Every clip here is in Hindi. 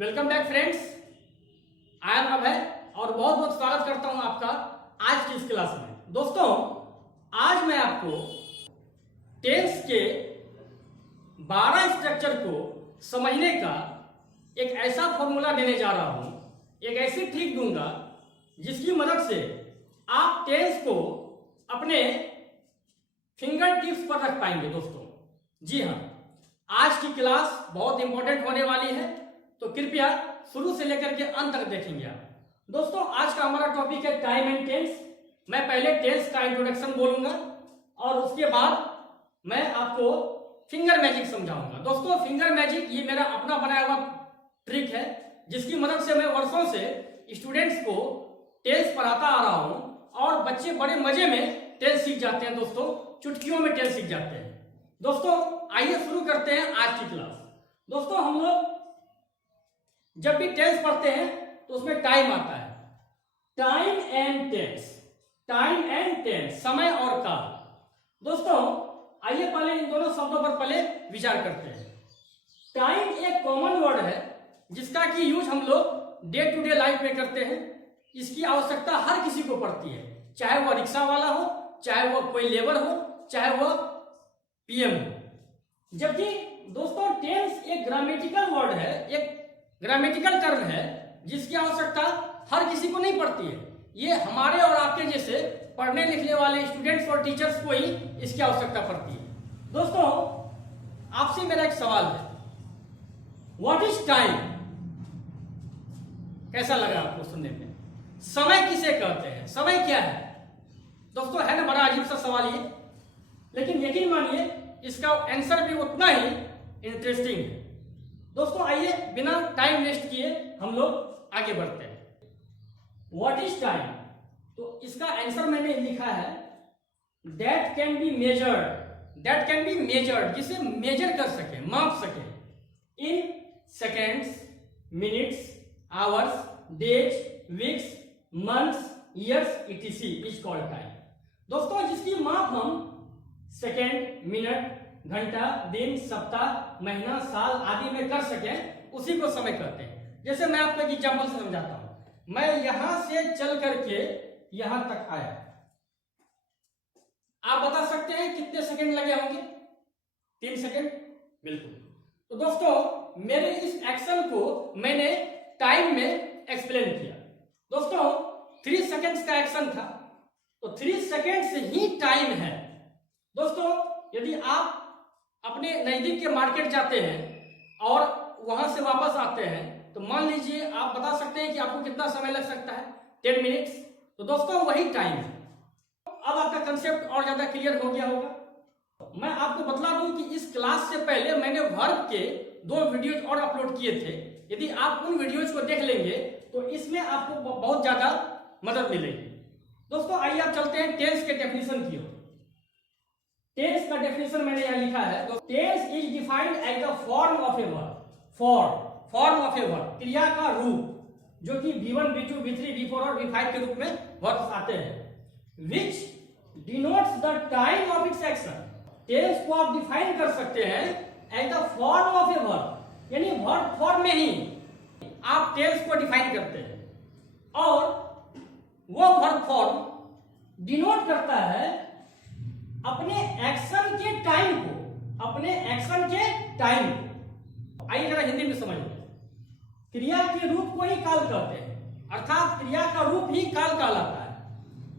Welcome back friends, I am Abhay और बहुत बहुत स्वागत करता हूं आपका आज की इस क्लास में। दोस्तों, आज मैं आपको टेंस के 12 स्ट्रक्चर को समझने का एक ऐसा फॉर्मूला देने जा रहा हूं, एक ऐसी ट्रिक दूंगा जिसकी मदद से आप टेंस को अपने फिंगर टिप्स पर रख पाएंगे। दोस्तों जी हाँ, आज की क्लास बहुत इंपॉर्टेंट होने वाली है, तो कृपया शुरू से लेकर के अंत तक देखेंगे आप। दोस्तों, आज का हमारा टॉपिक है टाइम एंड टेंस। मैं पहले टेंस का इंट्रोडक्शन बोलूंगा और उसके बाद मैं आपको फिंगर मैजिक समझाऊंगा। दोस्तों, फिंगर मैजिक ये मेरा अपना बनाया हुआ ट्रिक है जिसकी मदद से मैं वर्षों से स्टूडेंट्स को टेंस पढ़ाता आ रहा हूं और बच्चे बड़े मजे में टेंस सीख जाते हैं। दोस्तों, चुटकियों में टेंस सीख जाते हैं। दोस्तों, आइए शुरू करते हैं आज की क्लास। दोस्तों, हम लोग जब भी टेंस पढ़ते हैं तो उसमें टाइम आता है, time and tense, time and tense, समय और काल। दोस्तों, आइए पहले इन दोनों शब्दों पर पहले विचार करते हैं। टाइम एक कॉमन वर्ड है जिसका कि यूज हम लोग डे टू डे लाइफ में करते हैं। इसकी आवश्यकता हर किसी को पड़ती है, चाहे वह रिक्शा वाला हो, चाहे वह कोई लेबर हो, चाहे वह पीएम हो। जबकि दोस्तों, टेंस एक ग्रामेटिकल वर्ड है, एक ग्रामेटिकल टर्म है जिसकी आवश्यकता हर किसी को नहीं पड़ती है। ये हमारे और आपके जैसे पढ़ने लिखने वाले स्टूडेंट्स और टीचर्स को ही इसकी आवश्यकता पड़ती है। दोस्तों, आपसे मेरा एक सवाल है, व्हाट इज टाइम? कैसा लगा आपको सुनने में? समय किसे कहते हैं? समय क्या है? दोस्तों, है ना बड़ा अजीब सा सवाल ये, लेकिन यकीन मानिए इसका आंसर भी उतना ही इंटरेस्टिंग है। दोस्तों, आइए बिना टाइम वेस्ट किए हम लोग आगे बढ़ते हैं। What is time? तो इसका आंसर मैंने लिखा है that can be measured, that can be measured, जिसे मेजर कर सके, माप सके, in seconds, minutes, hours, days, weeks, months, years, etc. is called time. दोस्तों, जिसकी माप हम सेकेंड, मिनट, घंटा, दिन, सप्ताह, महीना, साल आदि में कर सके, उसी को समय कहते हैं। जैसे मैं आपको एक एग्जांपल से समझाता हूं। मैं यहां से चल करके यहां तक आया, आप बता सकते हैं कितने सेकंड लगे होंगे? 3 सेकंड, बिल्कुल। तो दोस्तों, मेरे इस एक्शन को मैंने टाइम में एक्सप्लेन किया। दोस्तों, 3 सेकंड्स का एक्शन था, तो 3 सेकंड्स ही टाइम है। दोस्तों, यदि आप अपने नजदीक के मार्केट जाते हैं और वहां से वापस आते हैं, तो मान लीजिए आप बता सकते हैं कि आपको कितना समय लग सकता है? 10 मिनट्स। तो दोस्तों, वही टाइम है। अब आपका कंसेप्ट और ज्यादा क्लियर हो गया होगा। मैं आपको बतला दूं कि इस क्लास से पहले मैंने वर्ब के 2 वीडियोज और अपलोड किए थे। यदि आप उन वीडियोज को देख लेंगे तो इसमें आपको बहुत ज्यादा मदद मिलेगी। दोस्तों, आइए आप चलते हैं टेंस के डेफिनेशन की ओर। टेंस का डेफिनेशन मैंने यहां लिखा है। Tense is defined as the form of a verb, form of a verb, क्रिया का रूप, जो कि V1, V2, V3, V4 और V5 के रूप में वर्ब्स आते हैं, which denotes the time of its action. Tense को आप डिफाइन कर सकते हैं as the form of a verb, यानी वर्ब फॉर्म में ही आप टेंस को डिफाइन करते हैं और वो वर्ब फॉर्म डिनोट करता है अपने एक्शन के टाइम को, अपने एक्शन के टाइम को। आइए जरा हिंदी में समझ लो। क्रिया के रूप को ही काल कहते हैं, अर्थात क्रिया का रूप ही काल कहलाता है।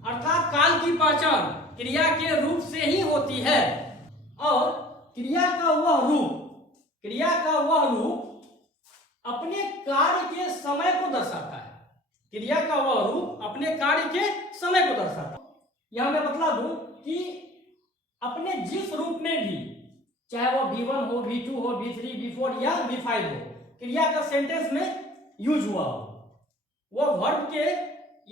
अर्थात काल की पहचान क्रिया के रूप से ही होती है और क्रिया का वह रूप अपने कार्य के समय को दर्शाता है। क्रिया का वह रूप अपने कार्य के समय को दर्शाता है। यहां मैं बतला दूं कि अपने जिस रूप में भी, चाहे वो V1 हो, V2 हो, V3, V4 या V5 हो, क्रिया का सेंटेंस में यूज हुआ हो, वो वर्ब के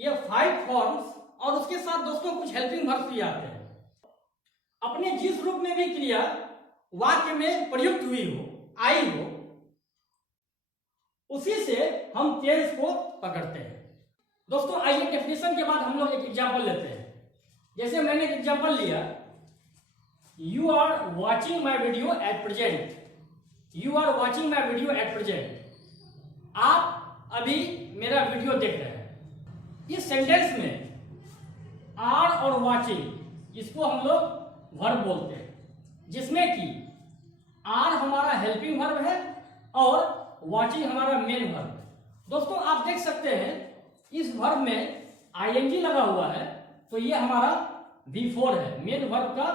ये 5 फॉर्म्स और उसके साथ दोस्तों कुछ हेल्पिंग वर्ब्स भी आते हैं। अपने जिस रूप में भी क्रिया वाक्य में प्रयुक्त हुई हो, आई हो, उसी से हम टेंस को पकड़ते हैं। दोस्तों, आइए डेफिनेशन के बाद हम लोग एक एग्जांपल लेते हैं। जैसे मैंने एक एग्जांपल लिया, You are watching my video at present. You are watching my video at present. आप अभी मेरा वीडियो देख रहे हैं, इस सेंटेंस में आर और वाचिंग इसको हम लोग वर्ब बोलते हैं, जिसमें कि आर हमारा हेल्पिंग वर्ब है और वाचिंग हमारा मेन वर्ब है। दोस्तों आप देख सकते हैं इस वर्ब में आईएनजी लगा हुआ है, तो ये हमारा V4 है, मेन वर्ब का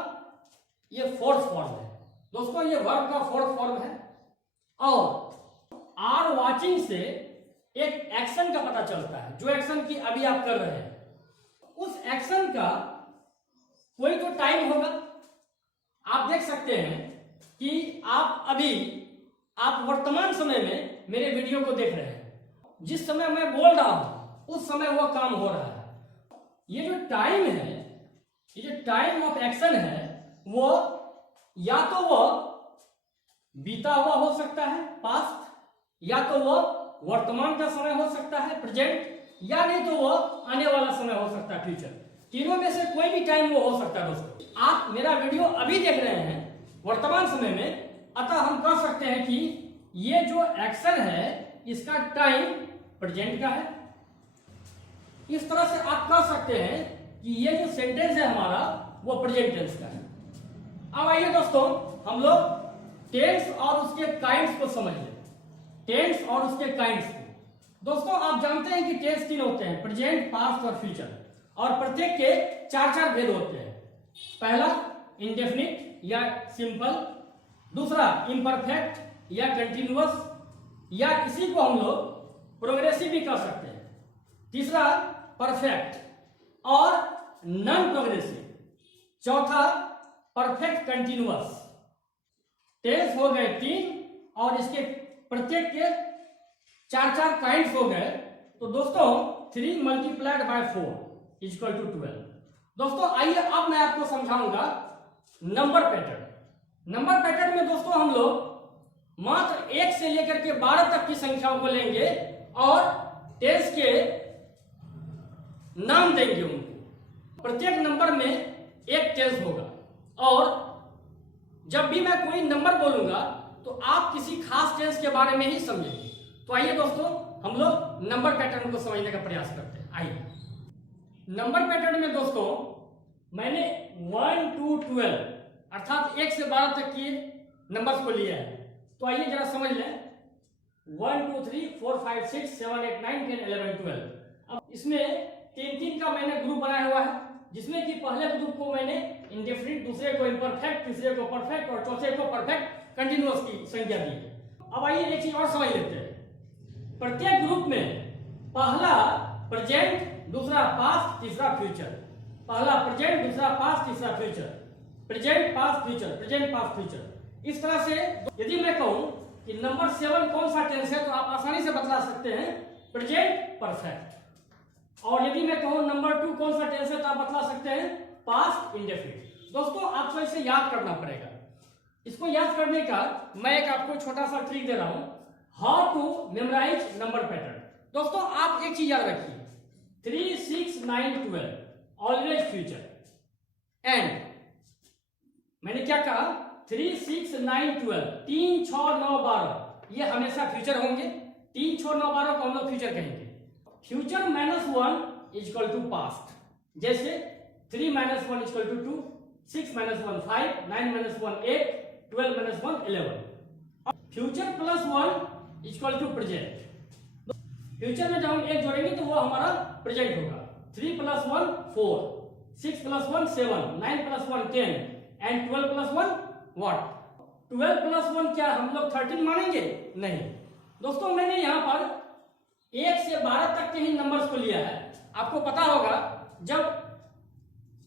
ये फोर्थ फॉर्म है। दोस्तों ये वर्ब का फोर्थ फॉर्म है और आर वाचिंग से एक एक्शन का पता चलता है, जो एक्शन की अभी आप कर रहे हैं उस एक्शन का कोई तो टाइम होगा। आप देख सकते हैं कि आप वर्तमान समय में मेरे वीडियो को देख रहे हैं, जिस समय मैं बोल रहा हूं उस समय वो काम हो रहा है। ये जो टाइम है, ये जो टाइम ऑफ एक्शन है, वो या तो वो बीता हुआ हो सकता है पास्ट, या तो वो वर्तमान का समय हो सकता है प्रेजेंट, या नहीं तो वो आने वाला समय हो सकता है फ्यूचर। तीनों में से कोई भी टाइम वो हो सकता है। दोस्तों आप मेरा वीडियो अभी देख रहे हैं वर्तमान समय में, अतः हम कह सकते हैं कि ये जो एक्शन है इसका टाइम प्रेजेंट का है। इस तरह से आप कह सकते हैं कि ये जो सेंटेंस है हमारा वो प्रेजेंट टेंस का है। अब आइए दोस्तों हम लोग टेंस और उसके काइंड्स को समझ लें। टेंस और उसके काइंड्स को दोस्तों आप जानते हैं कि टेंस तीन होते हैं, प्रेजेंट, पास्ट और फ्यूचर, और प्रत्येक के चार चार भेद होते हैं। पहला इंडेफिनिट या सिंपल, दूसरा इम्परफेक्ट या कंटिन्यूअस, या इसी को हम लोग प्रोग्रेसिव भी कह सकते हैं, तीसरा परफेक्ट और नॉन प्रोग्रेसिव, चौथा परफेक्ट कंटिन्यूअस। टेंस हो गए तीन और इसके प्रत्येक के चार चार काइंड्स हो गए। तो दोस्तों 3 मल्टीप्लाइड बाय 4 इक्वल टू 12। दोस्तों आइए अब मैं आपको समझाऊंगा नंबर पैटर्न। नंबर पैटर्न में दोस्तों हम लोग मात्र 1 से लेकर के 12 तक की संख्याओं को लेंगे और टेंस के नाम देंगे उनको। प्रत्येक नंबर में एक टेंस होगा और जब भी मैं कोई नंबर बोलूंगा तो आप किसी खास टेंस के बारे में ही समझेंगे। तो आइए दोस्तों हम लोग नंबर पैटर्न को समझने का प्रयास करते हैं। आइए नंबर पैटर्न में दोस्तों मैंने 1 to 12 अर्थात 1 से 12 तक के नंबर्स को लिया है। तो आइए जरा समझ लें 1 2 3 4 5 6 7 8 9 10 11 12। अब इसमें तीन तीन का मैंने ग्रुप बनाया हुआ है, जिसमें कि पहले ग्रुप को मैंने इंडेफिनिट, दूसरे को इम्परफेक्ट, तीसरे को परफेक्ट और चौथे को परफेक्ट कंटिन्यूअस की संख्या दी है। अब आइए एक चीज और समझ लेते हैं। प्रत्येक ग्रुप में पहला प्रेजेंट, दूसरा पास्ट, तीसरा फ्यूचर। पहला प्रेजेंट, दूसरा पास्ट, तीसरा future. Present past future, present past future. इस तरह से यदि मैं कहूं कि नंबर 7 कौन सा टेंस है तो आप आसानी से बता सकते हैं प्रेजेंट परफेक्ट। और यदि मैं कहूं नंबर 2 कौन सा टेंस है तो आप बता सकते हैं पास्ट इंडेफिनिट। दोस्तों आपको इसे याद करना पड़ेगा। इसको याद करने का मैं एक आपको छोटा सा ट्रिक दे रहा हूं, how to memorise number pattern. दोस्तों आप एक चीज याद रखिए, 3 6 9 12 ऑलवेज फ्यूचर। एंड मैंने क्या कहा, 3 6 9 12 3 6 9 12 ये हमेशा फ्यूचर होंगे। 3 6 9 12 को हम लोग फ्यूचर कहेंगे। फ्यूचर -1 इक्वल टू पास्ट, जैसे 3 - 1 equal to 2, 6 - 1 5, 9 - 1 8, 12 - 1 11। Future +1 equal to present. Future में जब हम एक जोड़ेंगे तो वो हमारा प्रेजेंट होगा। 3 + 1 4, 6 + 1 7, 9 + 1 10 एंड 12 + 1 व्हाट? 12 + 1 क्या हम लोग 13 मानेंगे? नहीं दोस्तों, मैंने यहां पर 1 से 12 तक के ही नंबर्स को लिया है। आपको पता होगा जब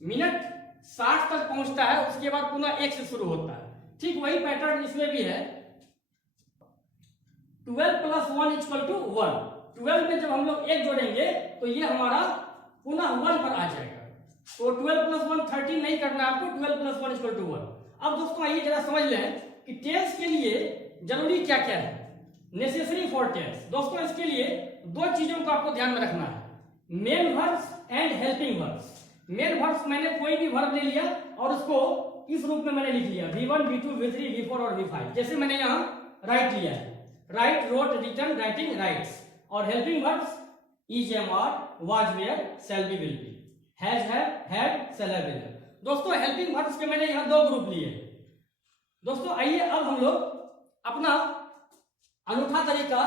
मिनट 60 तक पहुंचता है उसके बाद पुनः 1 से शुरू होता है। ठीक वही पैटर्न इसमें भी है। 12 + 1 इक्वल टू 1। 12 में जब हम लोग 1 जोड़ेंगे तो ये हमारा पुनः 1 पर आ जाएगा। तो 12 + 1 13 नहीं करना आपको, 12 + 1 इक्वल टू 1। अब दोस्तों आइए जरा समझ लें कि टेंस के लिए जरूरी क्या क्या है, नेसेसरी फॉर टेंस। दोस्तों इसके लिए दो चीजों को आपको ध्यान में रखना है, main verbs and helping verbs. Main verbs मैंने कोई भी वर्ब ले लिया और उसको इस रूप में मैंने लिख लिया V1 V2 V3 V4 और V5, जैसे मैंने यहाँ राइट लिया है। Write, wrote, written, writing, writes. और helping verbs is, am, are, was, were, shall be, will be, has, have, had, shall have, will have. दोस्तों हेल्पिंग वर्ब्स के मैंने यहाँ 2 ग्रुप लिए हैं। दोस्तों आइए अब हम लोग अपना अनूठा तरीका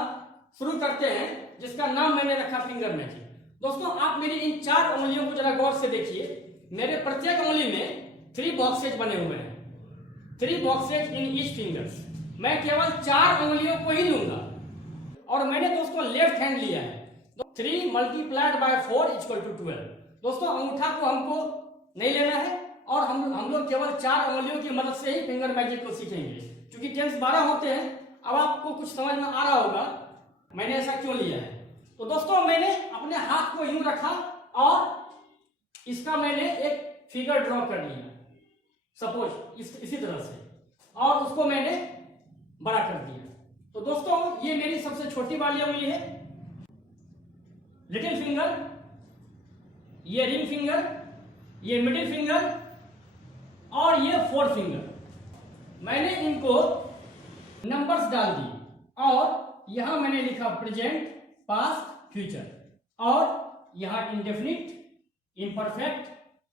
शुरू करते हैं, जिसका नाम मैंने रखा फिंगर मैजिक। दोस्तों आप मेरी इन 4 उंगलियों को जरा गौर से देखिए। मेरे प्रत्येक उंगली में 3 बॉक्सेज बने हुए हैं, 3 बॉक्सेज इन ईच फिंगर्स। मैं केवल 4 उंगलियों को ही लूंगा और मैंने दोस्तों लेफ्ट हैंड लिया है। 3 × 4 = 12। दोस्तों अंगूठा को हमको नहीं लेना है और हम लोग केवल 4 उंगलियों की मदद से ही फिंगर मैजिक को सीखेंगे। क्योंकि टेंस 12 होते हैं, अब आपको कुछ समझ में आ रहा होगा मैंने ऐसा क्यों लिया है। तो दोस्तों मैंने अपने हाथ को यूं रखा और इसका मैंने एक फिगर ड्रॉ कर लिया, सपोज इसी तरह से, और उसको मैंने बड़ा कर दिया। तो दोस्तों ये मेरी सबसे छोटी वाली उंगली है, लिटिल फिंगर, ये रिंग फिंगर, ये मिडिल फिंगर और ये 4th फिंगर। मैंने इनको नंबर्स डाल दिए और यहां मैंने लिखा प्रेजेंट, पास्ट, फ्यूचर, और यहां इंडेफिनिट, इम्परफेक्ट,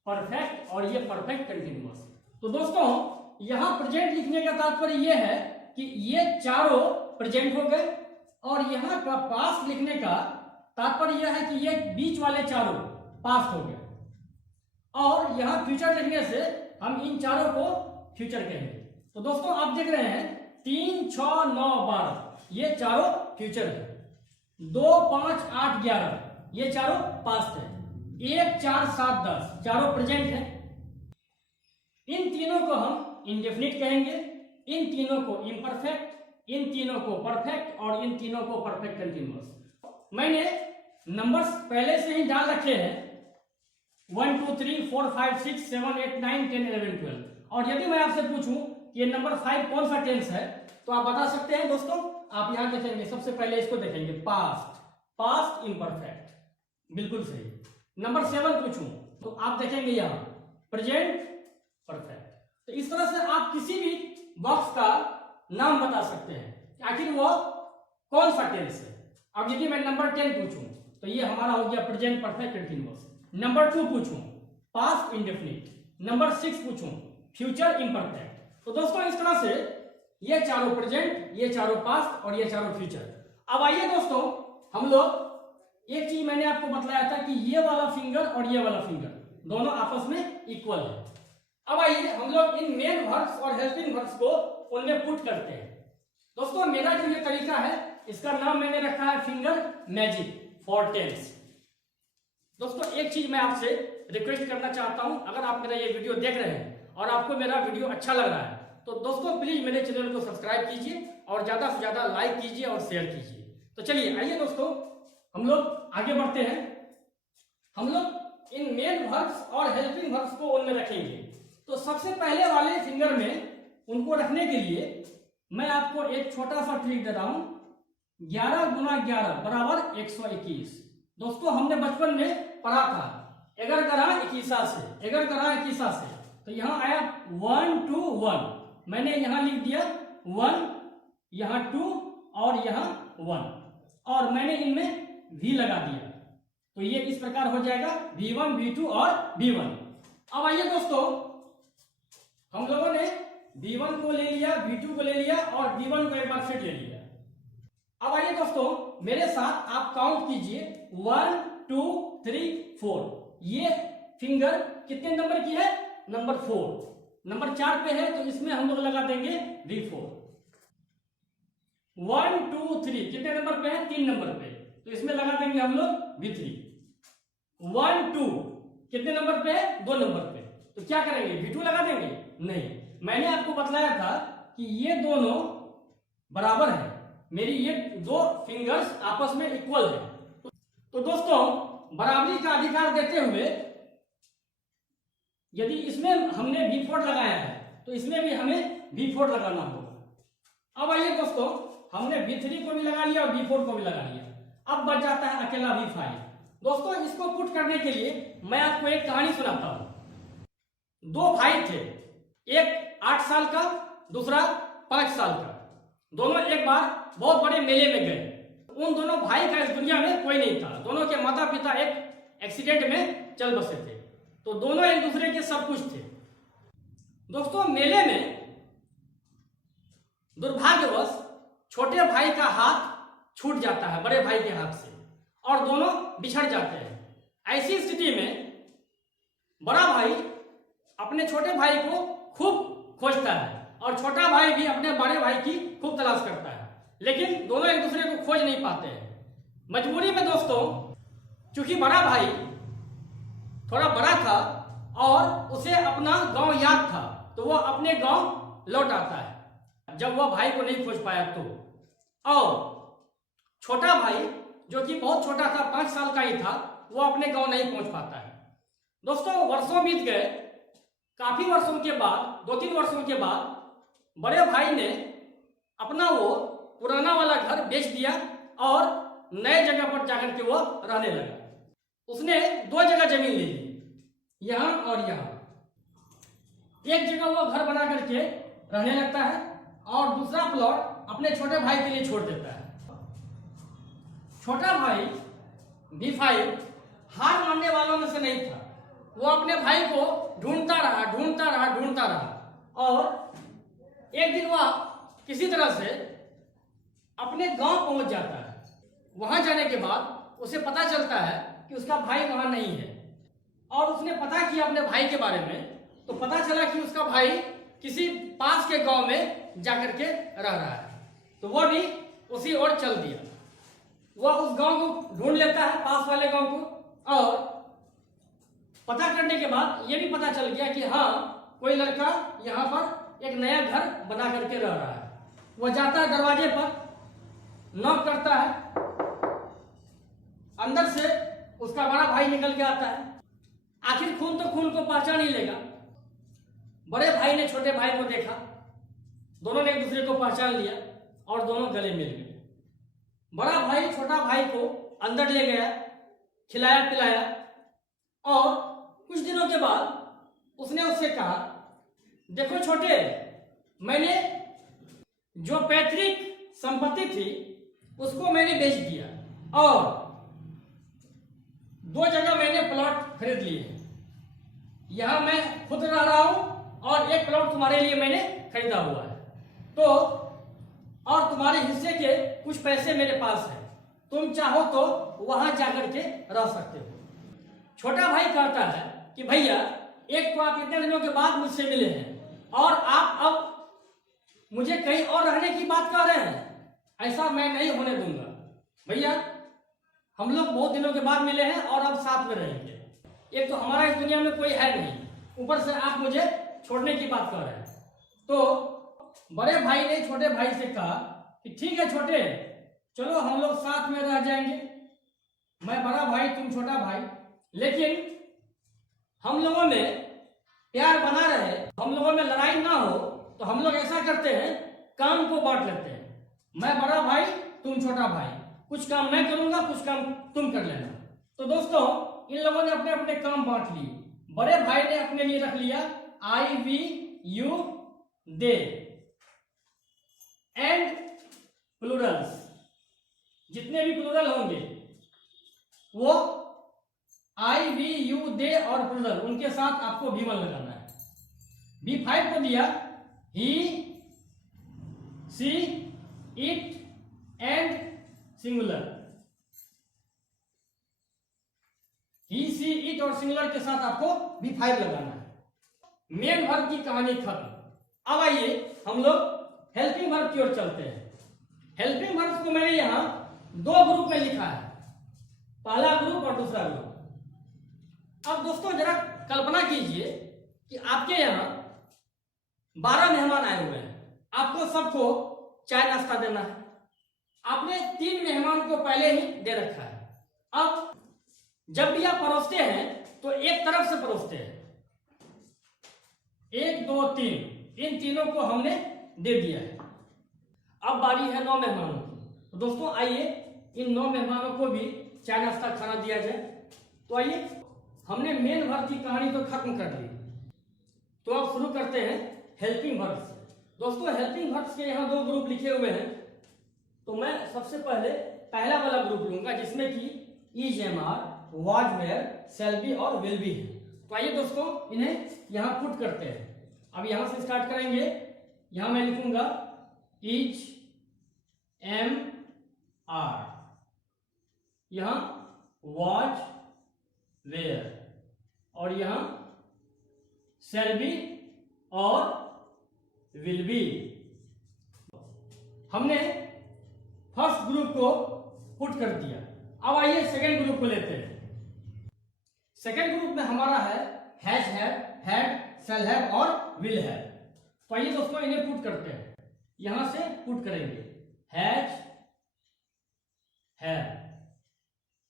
परफेक्ट और ये परफेक्ट कंटिन्यूअस। तो दोस्तों यहां प्रेजेंट लिखने का तात्पर्य यह है कि ये चारों प्रेजेंट हो गए, और यहां का पास्ट लिखने का तात्पर्य यह है कि ये बीच वाले चारों पास्ट हो गए, और यहां फ्यूचर लिखने से हम इन चारों को फ्यूचर कहेंगे। तो दोस्तों आप देख रहे हैं 3, 6, 9, 12 ये चारों फ्यूचर है, 2, 5, 8, 11 ये चारों पास्ट है, 1, 4, 7, 10 चारों प्रेजेंट है। इन तीनों को हम इंडेफिनिट कहेंगे, इन तीनों को इम्परफेक्ट, इन तीनों को परफेक्ट और इन तीनों को परफेक्ट कंटिन्यूअस। मैंने नंबर्स पहले से ही डाल रखे हैं 1, 2, 3, 4, 5, 6, 7, 8, 9, 10, 11, 12। और यदि मैं आपसे पूछूं कि ये नंबर 5 कौन सा टेंस है तो आप बता सकते हैं। दोस्तों आप यहां देखेंगे, सबसे पहले इसको देखेंगे, पास्ट, पास्ट इम्परफेक्ट, बिल्कुल सही। नंबर 7 पूछूं तो आप देखेंगे यहां प्रेजेंट परफेक्ट। तो इस तरह से आप किसी भी बॉक्स का नाम बता सकते हैं आखिर वो कौन सा टेंस है। अब यदि मैं नंबर 10 पूछूं तो ये हमारा हो गया प्रेजेंट परफेक्ट कंटीन्यूअस। नंबर 2 पूछूं पास्ट इंडेफिनिट, नंबर 6 पूछूं फ्यूचर इम्परफेक्ट। तो दोस्तों इस तरह से ये चारों प्रेजेंट, ये चारों पास्ट और ये चारों फ्यूचर। अब आइए दोस्तों हम लोग, एक चीज मैंने आपको बतलाया था कि ये वाला फिंगर और ये वाला फिंगर दोनों आपस में इक्वल है। अब आइए हम लोग इन मेन वर्ब्स और हेल्पिंग वर्ब्स को उनमें पुट करते हैं। दोस्तों मेरा जो ये तरीका है इसका नाम मैंने रखा है फिंगर मैजिक फॉर टेंस। दोस्तों एक चीज मैं आपसे रिक्वेस्ट करना चाहता हूं, अगर आप मेरा ये वीडियो देख रहे हैं और आपको मेरा वीडियो अच्छा लग रहा है तो दोस्तों प्लीज मेरे चैनल को सब्सक्राइब कीजिए और ज्यादा से ज्यादा लाइक कीजिए और शेयर कीजिए। तो चलिए आइए दोस्तों हम लोग आगे बढ़ते हैं। हम लोग इन मेन वर्ब्स और हेल्पिंग वर्ब्स को उनमें रखेंगे। तो सबसे पहले वाले फिंगर में उनको रखने के लिए मैं आपको एक छोटा सा ट्रिक दे रहा हूं। 11 × 11 बराबर 121। दोस्तों हमने बचपन में पढ़ा था 11 × 21 से, 11 × 21 से। तो यहां आया 1, 2, 1, मैंने यहां लिख दिया 1, यहां 2 और यहां 1, और मैंने इनमें V लगा दिया। तो ये इस प्रकार हो जाएगा V1, V2 और V1। अब आइए दोस्तों हम लोगों ने V1 को ले लिया, V2 को ले लिया और V1 को एक बार फिर ले लिया। अब आइए दोस्तों मेरे साथ आप काउंट कीजिए 1, 2, 3, 4। ये फिंगर कितने नंबर की है? नंबर 4। नंबर 4 पे है तो इसमें हम लोग लगा देंगे V4। 1, 2, 3 कितने नंबर पे है? 3 नंबर पे, तो इसमें लगा देंगे हम लोग V3। 1, 2 कितने नंबर पे है? 2 नंबर पे, तो क्या करेंगे? V2 लगा देंगे? नहीं, मैंने आपको बतलाया था कि ये दोनों बराबर है, मेरी ये 2 फिंगर्स आपस में इक्वल है। तो दोस्तों बराबरी का अधिकार देते हुए यदि इसमें हमने V4 लगाया है तो इसमें भी हमें V4 लगाना होगा। अब आइए दोस्तों हमने V3 को भी लगा लिया और V4 को भी लगा लिया, अब बच जाता है अकेला V5। दोस्तों इसको पुट करने के लिए मैं आपको एक कहानी सुनाता हूं। 2 भाई थे, एक 8 साल का, दूसरा 5 साल का। दोनों एक बार बहुत बड़े मेले में गए। उन दोनों भाई का इस दुनिया में कोई नहीं था। दोनों के माता पिता एक एक्सीडेंट में चल बसे थे, तो दोनों एक दूसरे के सब कुछ थे। दोस्तों, मेले में दुर्भाग्यवश छोटे भाई का हाथ छूट जाता है बड़े भाई के हाथ से और दोनों बिछड़ जाते हैं। ऐसी स्थिति में बड़ा भाई अपने छोटे भाई को खूब खोजता है और छोटा भाई भी अपने बड़े भाई की खूब तलाश करता है, लेकिन दोनों एक दूसरे को खोज नहीं पाते हैं। मजबूरी में दोस्तों, चूंकि बड़ा भाई थोड़ा बड़ा था और उसे अपना गांव याद था, तो वह अपने गांव लौट आता है जब वह भाई को नहीं खोज पाया तो। और छोटा भाई जो कि बहुत छोटा था, 5 साल का ही था, वो अपने गांव नहीं पहुंच पाता है। दोस्तों, वर्षों बीत गए। काफी वर्षों के बाद, 2-3 वर्षों के बाद, बड़े भाई ने अपना वो पुराना वाला घर बेच दिया और नए जगह पर जाकर के वो रहने लगा। उसने 2 जगह जमीन ले ली, यहाँ और यहाँ। एक जगह वो घर बना करके रहने लगता है और दूसरा प्लॉट अपने छोटे भाई के लिए छोड़ देता है। छोटा भाई V5 हार मानने वालों में से नहीं था। वो अपने भाई को ढूंढता रहा और एक दिन वह किसी तरह से अपने गांव पहुंच जाता है। वहां जाने के बाद उसे पता चलता है कि उसका भाई वहां नहीं है और उसने पता किया अपने भाई के बारे में, तो पता चला कि उसका भाई किसी पास के गांव में जाकर के रह रहा है। तो वह भी उसी ओर चल दिया। वह उस गांव को ढूंढ लेता है, पास वाले गांव को, और पता करने के बाद यह भी पता चल गया कि हाँ, कोई लड़का यहाँ पर एक नया घर बना करके रह रहा है। वह जाता है दरवाजे पर, नॉक करता है, अंदर से उसका बड़ा भाई निकल के आता है। आखिर खून तो खून को पहचान ही लेगा। बड़े भाई ने छोटे भाई को देखा, दोनों ने एक दूसरे को पहचान लिया और दोनों गले मिल गए। बड़ा भाई छोटा भाई को अंदर ले गया, खिलाया पिलाया और कुछ दिनों के बाद उसने उससे कहा, देखो छोटे, मैंने जो पैतृक संपत्ति थी उसको मैंने बेच दिया और 2 जगह मैंने प्लॉट खरीद लिए हैं। यहां मैं खुद रह रहा हूं और एक प्लॉट तुम्हारे लिए मैंने खरीदा हुआ है, तो और तुम्हारे हिस्से के कुछ पैसे मेरे पास है, तुम चाहो तो वहां जाकर के रह सकते हो। छोटा भाई कहता है कि भैया, एक तो आप इतने दिनों के बाद मुझसे मिले हैं और आप अब मुझे कहीं और रहने की बात कर रहे हैं, ऐसा मैं नहीं होने दूंगा। भैया, हम लोग बहुत दिनों के बाद मिले हैं और अब साथ में रहेंगे। एक तो हमारा इस दुनिया में कोई है नहीं, ऊपर से आप मुझे छोड़ने की बात कर रहे हैं। तो बड़े भाई ने छोटे भाई से कहा कि ठीक है छोटे, चलो हम लोग साथ में रह जाएंगे, मैं बड़ा भाई तुम छोटा भाई, लेकिन हम लोगों में प्यार बना रहे, हम लोगों में लड़ाई ना हो, तो हम लोग ऐसा करते हैं, काम को बांट लेते हैं। मैं बड़ा भाई तुम छोटा भाई, कुछ काम मैं करूंगा, कुछ काम तुम कर लेना। तो दोस्तों, इन लोगों ने अपने अपने काम बांट लिए। बड़े भाई ने अपने लिए रख लिया I, we, you, they and Plurals. जितने भी प्लूरल होंगे वो I, we, you, they और प्लूरल, उनके साथ आपको V1 लगाना है। V5 को दिया he, she, it and singular. He, she, it और सिंगुलर के साथ आपको V5 लगाना है। मेन वर्ब की कहानी खत्म। अब आइए हम लोग हेल्पिंग वर्ब की ओर चलते हैं। हेल्पिंग वर्ब को मैंने यहां 2 ग्रुप में लिखा है, पहला ग्रुप और दूसरा ग्रुप। अब दोस्तों जरा कल्पना कीजिए कि आपके यहां 12 मेहमान आए हुए हैं, आपको सबको चाय नाश्ता देना है। आपने 3 मेहमान को पहले ही दे रखा है। अब जब भी आप परोसते हैं तो एक तरफ से परोसते हैं, 1, 2, 3, इन तीनों को हमने दे दिया है। अब बारी है 9 मेहमानों की। तो दोस्तों आइए इन 9 मेहमानों को भी चाय नाश्ता खाना दिया जाए। तो आइए, हमने मेन वर्ब की कहानी तो खत्म कर दी, तो अब शुरू करते हैं हेल्पिंग वर्ब से। दोस्तों हेल्पिंग वर्ब्स के यहाँ 2 ग्रुप लिखे हुए हैं, तो मैं सबसे पहले पहला वाला ग्रुप लूंगा जिसमें कि is, am are, was, were, shall be और विल बी है। तो आइए दोस्तों इन्हें यहां पुट करते हैं। अब यहां से स्टार्ट करेंगे। यहां मैं लिखूंगा इज, एम आर, यहां वाज, वेयर और यहां शैल बी और विल बी। हमने फर्स्ट ग्रुप को पुट कर दिया। अब आइए सेकेंड ग्रुप को लेते हैं। सेकेंड ग्रुप में हमारा है has, have, had, shall have और विल हैव। तो आइए दोस्तों इन्हें पुट करते हैं। यहां से पुट करेंगे हैज, हैव,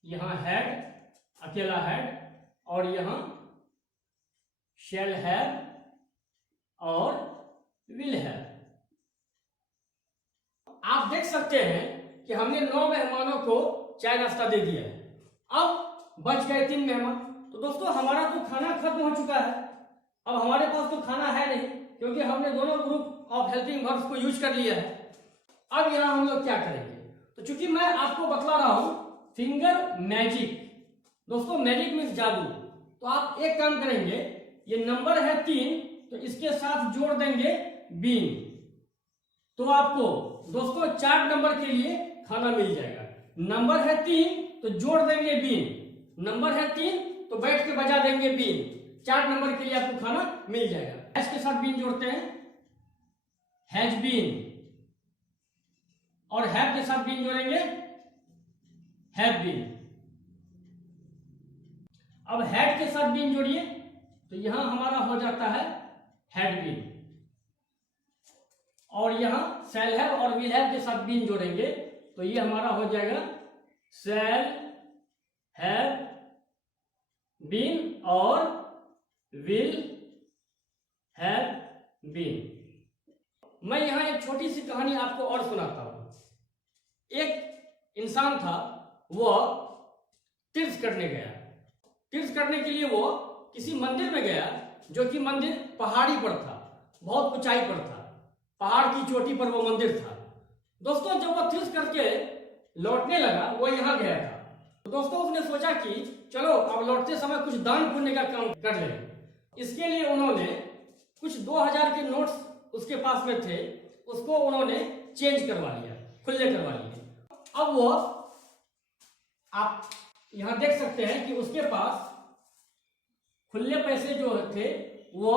यहां हैड अकेला हैड और यहां शैल हैव और विल हैव। आप देख सकते हैं कि हमने 9 मेहमानों को चाय नाश्ता दे दिया है। अब बच गए 3 मेहमान। तो दोस्तों हमारा तो खाना खत्म हो चुका है। अब हमारे पास तो खाना है नहीं क्योंकि हमने दोनों ग्रुप ऑफ हेल्पिंग वर्ब्स को यूज कर लिया है। अब यहां हम लोग क्या करेंगे? तो चूंकि मैं आपको बतला रहा हूं फिंगर मैजिक, दोस्तों मैजिक मीन्स जादू। तो आप एक काम करेंगे, ये नंबर है 3 तो इसके साथ जोड़ देंगे बीन, तो आपको दोस्तों 4 नंबर के लिए खाना मिल जाएगा। नंबर है 3 तो जोड़ देंगे बीन, नंबर है 3 तो बैठ के बजा देंगे बीन, 4 नंबर के लिए आपको खाना मिल जाएगा। हैज के साथ बीन जोड़ते हैं, हैज बीन, और हैव के साथ बीन जोड़ेंगे, हैव बीन। अब हैड के साथ बीन जोड़िए तो यहां हमारा हो जाता है हैड बीन, और यहां शैल हैव और विल हैव के साथ बीन जोड़ेंगे तो ये हमारा हो जाएगा शैल हैव बीन और विल हैव बीन। मैं यहां एक छोटी सी कहानी आपको और सुनाता हूं। एक इंसान था, वह तीर्थ करने गया। तीर्थ करने के लिए वो किसी मंदिर में गया जो कि मंदिर पहाड़ी पर था, बहुत ऊंचाई पर था, पहाड़ की चोटी पर वो मंदिर था। दोस्तों जब वो तीर्थ करके लौटने लगा, वो यहाँ गया था, तो दोस्तों उसने सोचा कि चलो अब लौटते समय कुछ दान पुण्य का काम कर ले। इसके लिए उन्होंने कुछ 2000 के नोट्स उसके पास में थे, उसको उन्होंने चेंज करवा लिया, खुले करवा लिए। अब वो आप यहां देख सकते हैं कि उसके पास खुले पैसे जो थे वो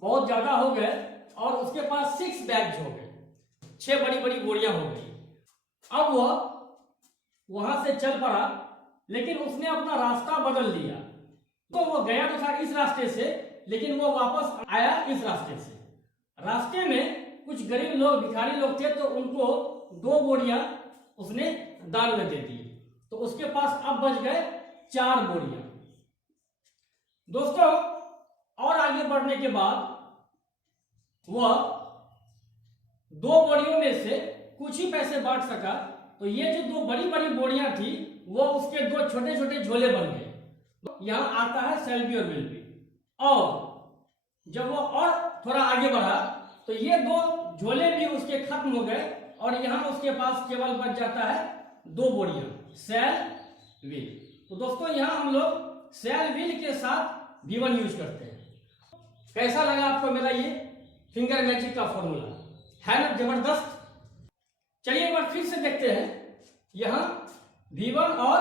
बहुत ज्यादा हो गए और उसके पास 6 बैग्स हो गए, 6 बड़ी बड़ी बोरियां हो गई। अब वो वहां से चल पड़ा, लेकिन उसने अपना रास्ता बदल लिया। तो वो गया तो था इस रास्ते से, लेकिन वो वापस आया इस रास्ते से। रास्ते में कुछ गरीब लोग, भिखारी लोग थे, तो उनको 2 बोरियां उसने दान में दे दी, तो उसके पास अब बच गए 4 बोरियां। दोस्तों और आगे बढ़ने के बाद वह 2 बोरियों में से कुछ ही पैसे बांट सका, तो ये जो 2 बड़ी बड़ी बोरियां थी वो उसके 2 छोटे छोटे झोले बन गए। यहां आता है शैल बी और विल बी। और जब वो और थोड़ा आगे बढ़ा तो ये 2 झोले भी उसके खत्म हो गए और यहां उसके पास केवल बच जाता है 2 बोरियां, शैल विल। तो दोस्तों यहां हम लोग शैल विल के साथ V1 यूज करते हैं। कैसा लगा आपको मेरा ये फिंगर मैजिक का फॉर्मूला? है ना जबरदस्त? चलिए एक बार फिर से देखते हैं। यहां V1 और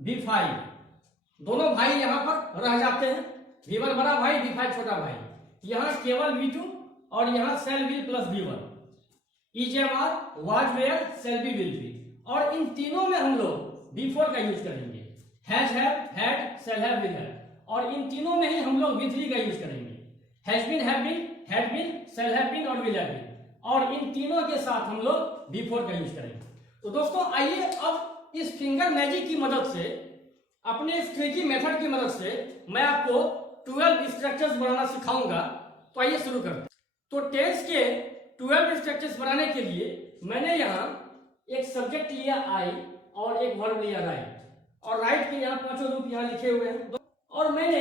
V5 दोनों भाई यहां पर रह जाते हैं, V1 बड़ा भाई, V5 छोटा भाई। यहां केवल V2 और यहां shall will plus V1, is, am are, was, were, shall be, will be. और इन तीनों में हम लोग V4 का यूज करेंगे, has, have, had, shall have, will have. और इन तीनों में ही हम लोग V3 का यूज करेंगे, has been, have been, had been, shall have been और विल हैव बीन। और इन तीनों के साथ हम लोग V4 का यूज करेंगे। तो दोस्तों आइए अब इस फिंगर मैजिक की मदद से, अपने इस ट्रिकी मेथड की मदद से मैं आपको 12 स्ट्रक्चर्स बनाना सिखाऊंगा। तो आइए शुरू करते हैं। तो टेंस के 12 स्ट्रक्चर्स बनाने के लिए मैंने यहाँ एक सब्जेक्ट लिया आई और एक वर्ब लिया राइट, और राइट के यहाँ 5 रूप यहाँ लिखे हुए हैं, और मैंने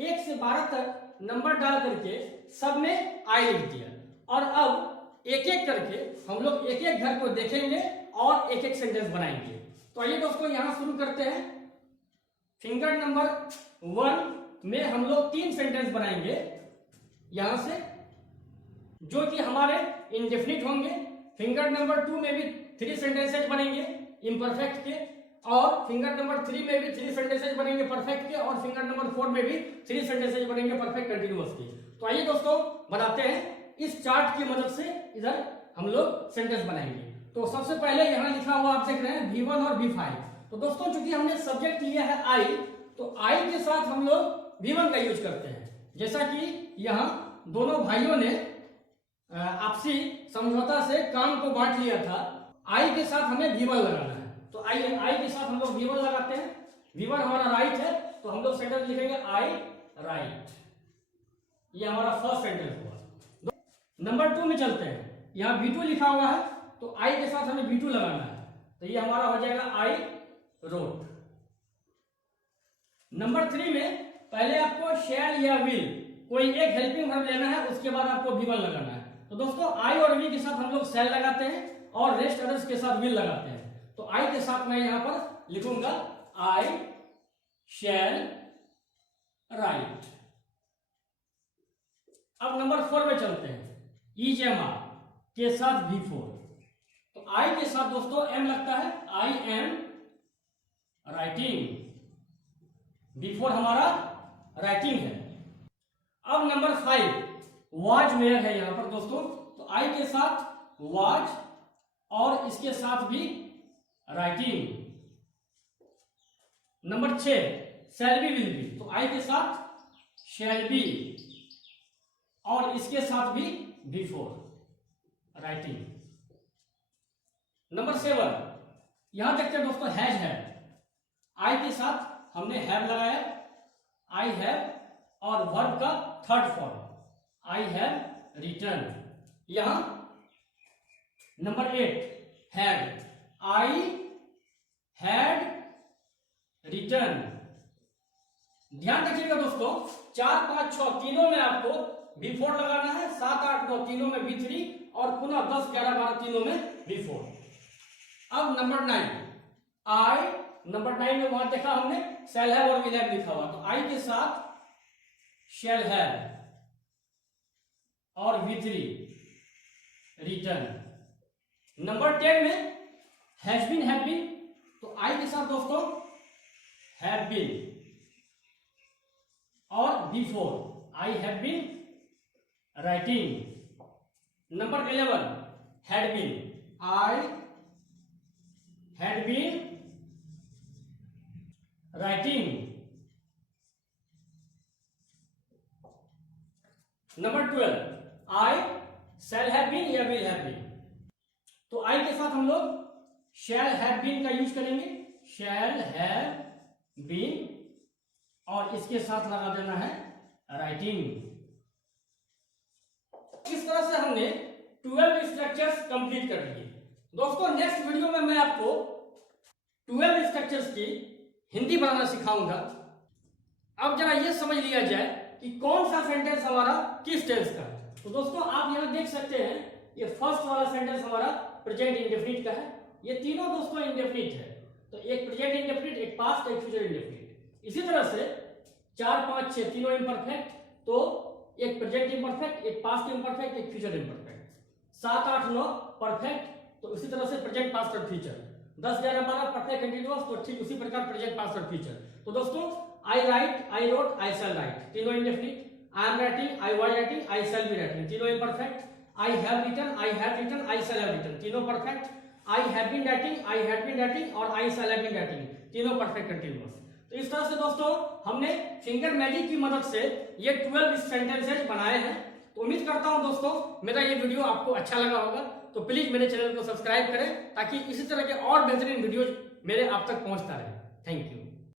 1 से 12 तक नंबर डाल करके सब में आई लिख दिया। और अब एक एक करके हम लोग एक एक घर को देखेंगे और एक एक सेंटेंस बनाएंगे। तो आइए दोस्तों यहां शुरू करते हैं। फिंगर नंबर 1 में हम लोग 3 सेंटेंस बनाएंगे यहां से, जो कि हमारे इंडेफिनिट होंगे। फिंगर नंबर 2 में भी 3 सेंटेंसेज बनेंगे इम्परफेक्ट के, और फिंगर नंबर 3 में भी 3 सेंटेंसेज बनेंगे परफेक्ट के, और फिंगर नंबर 4 में भी 3 सेंटेंसेज बनेंगे परफेक्ट कंटिन्यूअस के। तो आइए दोस्तों बनाते हैं। इस चार्ट की मदद से इधर हम लोग सेंटेंस बनाएंगे। तो सबसे पहले यहां लिखा हुआ आप देख रहे हैं V1 और V5। तो दोस्तों चूंकि हमने सब्जेक्ट लिया है I, तो I के साथ हम लोग V1 का यूज करते हैं। जैसा कि यहां दोनों भाइयों ने आपसी समझौता से काम को बांट लिया था, I के साथ हमें V1 लगाना है। तो आइए I के साथ हम लोग V1 लगाते हैं। V1 हमारा राइट है, तो हम लोग सेंटेंस लिखेंगे I राइट। ये हमारा फर्स्ट सेंटेंस हुआ। नंबर 2 में चलते हैं। यहाँ V2 लिखा हुआ है, तो I के साथ हमें V2 लगाना है। तो ये हमारा हो जाएगा I wrote। नंबर 3 में पहले आपको shall या will कोई एक हेल्पिंग वर्ब लेना है, उसके बाद आपको V1 लगाना है। तो दोस्तों I और V के साथ हम लोग shall लगाते हैं और रेस्ट अदर्स के साथ will लगाते हैं। तो I के साथ मैं यहां पर लिखूंगा I shall write। अब नंबर 4 में चलते हैं। is am are के साथ V4। तो I के साथ दोस्तों M लगता है, I am writing। V4 हमारा राइटिंग है। अब नंबर 5 was मेयर है यहां पर दोस्तों, तो I के साथ was और इसके साथ भी writing. Number 6 shall be will be, तो I के साथ shall be और इसके साथ भी V4 राइटिंग। नंबर 7 यहां देखते हैं दोस्तों हैज है, I के साथ हमने हैव लगाया, I हैव और वर्ब का third form I have written. यहां number 8 had, I had written. ध्यान रखिएगा दोस्तों 4, 5, 6 तीनों में आपको V4 लगाना है, 7, 8, 9 तीनों में V3 और पुनः 10, 11, 12 तीनों में V4। अब नंबर 9 नंबर 9 में वहां देखा हमने shall have और will have लिखा हुआ, तो I के साथ shall have और V3 रिटर्न। नंबर 10 में has been have been, तो I के साथ दोस्तों have been और V4 I have been writing। Number 11 had been, I had been writing। Number 12 I shall have been या will have been, तो I के साथ हम लोग shall have been का यूज करेंगे, shall have been और इसके साथ लगा देना है writing। इस तरह से हमने 12 स्ट्रक्चर्स कंप्लीट कर लिए। दोस्तों नेक्स्ट वीडियो में मैं आपको 12 स्ट्रक्चर्स की हिंदी बनाना सिखाऊंगा। अब जरा ये समझ लिया जाए कि कौन सा सेंटेंस हमारा किस टेंस का है। तो दोस्तों आप यहां देख सकते हैं, ये फर्स्ट वाला सेंटेंस हमारा प्रेजेंट इंडेफिनिट का है। ये तीनों दोस्तों इंडेफिनिट है, तो एक प्रेजेंट इंडेफिनिट, एक पास्ट, एक फ्यूचर इंडेफिनिट। इसी तरह से 4, 5, 6 तीनों इम्परफेक्ट, तो एक प्रेजेंट इम्परफेक्ट, एक पास्ट इम्परफेक्ट, एक फ्यूचर इम्परफेक्ट। 7, 8, 9 परफेक्ट, तो इसी तरह से प्रेजेंट, पास्ट और फ्यूचर। 10, 11, 12 परफेक्ट कंटीन्यूअस, तो ठीक उसी प्रकार प्रेजेंट, पास्ट और फ्यूचर। तो दोस्तों I write, I wrote, I shall write तीनों indefinite. I am writing, I was writing, I shall be writing तीनों imperfect. I have written, I have written, I shall have written तीनों perfect. I have been writing, I had been writing और I shall have been writing तीनों परफेक्ट कंटीन्यूअस। तो इस तरह से दोस्तों हमने फिंगर मैजिक की मदद से ये 12 सेंटेंसेज बनाए हैं। तो उम्मीद करता हूं दोस्तों मेरा ये वीडियो आपको अच्छा लगा होगा। तो प्लीज मेरे चैनल को सब्सक्राइब करें ताकि इसी तरह के और बेहतरीन वीडियोज मेरे आप तक पहुंचता रहे। Thank you.